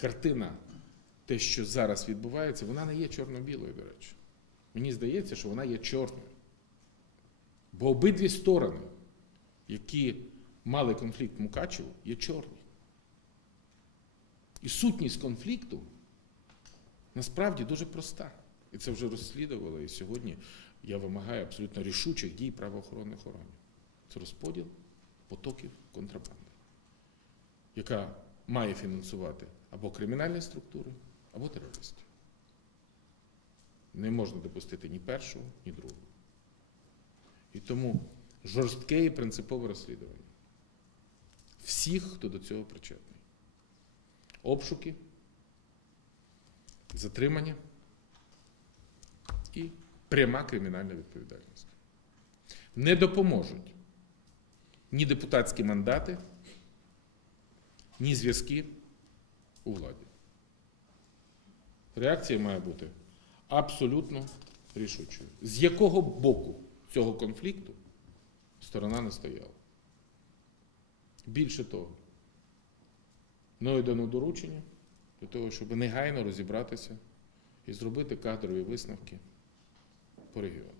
картина, те, що зараз відбувається, вона не є чорно-білою, до речі. Мені здається, що вона є чорною. Бо обидві сторони, які мали конфлікт в Мукачеву, є чорні. І сутність конфлікту насправді дуже проста. І це вже розслідували. І сьогодні я вимагаю абсолютно рішучих дій правоохоронних органів. Це розподіл потоків контрабанди, яка має фінансувати або кримінальні структури, або терористів. Не можна допустити ні першого, ні другого. І тому жорстке і принципове розслідування всіх, хто до цього причетний. Обшуки, затримання і пряма кримінальна відповідальність. Не допоможуть ні депутатські мандати ні зв'язки у владі. Реакція має бути абсолютно рішучою. З якого боку цього конфлікту сторона не стояла? Більше того, мною дано доручення для того, щоб негайно розібратися і зробити кадрові висновки по регіону.